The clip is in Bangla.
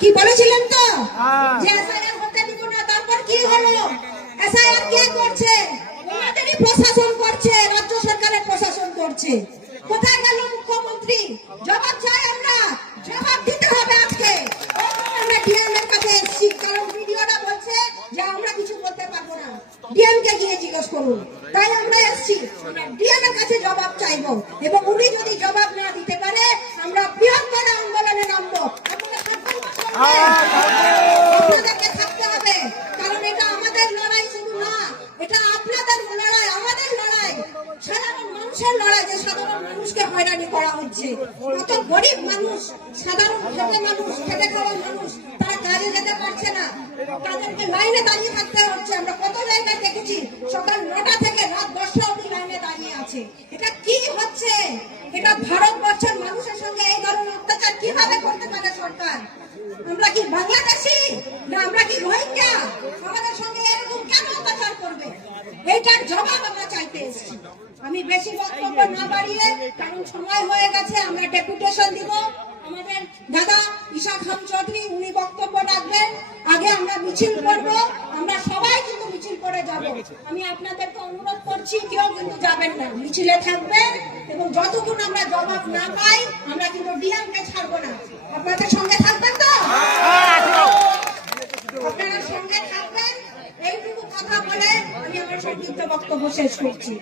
কি বলেছিলেন তো যে এসআইআর হতে দিব না, তারপর কি হলো? এসআইআর কে করছে? ওনাদেরই প্রশাসন করছে, রাজ্য সরকারের প্রশাসন করছে। কোথায় গেল মুখ্যমন্ত্রী? জবাব চাই আমরা, জবাব দিতে হবে আজকে। আমরা ডিএম এর কাছে এসেছি, কারণ ভিডিওটা বলছে যে আমরা কিছু বলতে পারবো না, ডিএম কে গিয়ে জিজ্ঞেস করুন। তাই আমরা এসেছি, ডিএম এর কাছে জবাব চাইবো, এবং উনি যদি জবাব না দিতে পারে আমরা বৃহত্তর আন্দোলনে নামবো। আপনাদেরকে থাকতে হবে, কারণ এটা আমাদের লড়াই শুধু না, এটা আপনাদের লড়াই, আমাদের লড়াই, সাধারণ মানুষের লড়াই। যে সাধারণ মানুষকে হয়রানি করা হচ্ছে, কত গরিব মানুষ, সাধারণ খেটে মানুষ, খেটে খাওয়া মানুষ, তারা কাজে যেতে পারছে না, তাদেরকে লাইনে দাঁড়িয়ে থাকতে হচ্ছে। আমরা কত জায়গায় দেখেছি সকাল 9টা থেকে রাত 10টা অবধি লাইনে দাঁড়িয়ে আছে। এটা কি হচ্ছে? এটা ভারতবর্ষের মানুষের সঙ্গে এই ধরনের অত্যাচার কিভাবে করতে পারে সরকার? আমরা কি বাংলাদেশি না আমরা কি রোহিঙ্গা? আমাদের সঙ্গে এরকম কেন অত্যাচার করবে? এইটার জবাব আমরা চাইতে এসেছি। আমি বেশি বক্তব্য না বাড়িয়ে, কারণ সময় হয়ে গেছে, আমরা ডেপুটেশন দিব। আমাদের দাদা ঈশা খান চৌধুরী উনি বক্তব্য রাখবেন। আগে আমরা মিছিল করব, আমরা সবাই কিন্তু মিছিল করে যাব। আমি আপনাদেরকে অনুরোধ করছি, কেউ কিন্তু যাবেন না, মিছিলে থাকবেন, এবং যতক্ষণ আমরা জবাব না পাই আমরা কিন্তু ডিএমকে ছাড়বো না। আপনাদের সঙ্গে থাকবেন তো? আপনারা সঙ্গে থাকবেন। এইটুকু কথা বলে আমি আমার সংক্ষিপ্ত বক্তব্য শেষ করছি।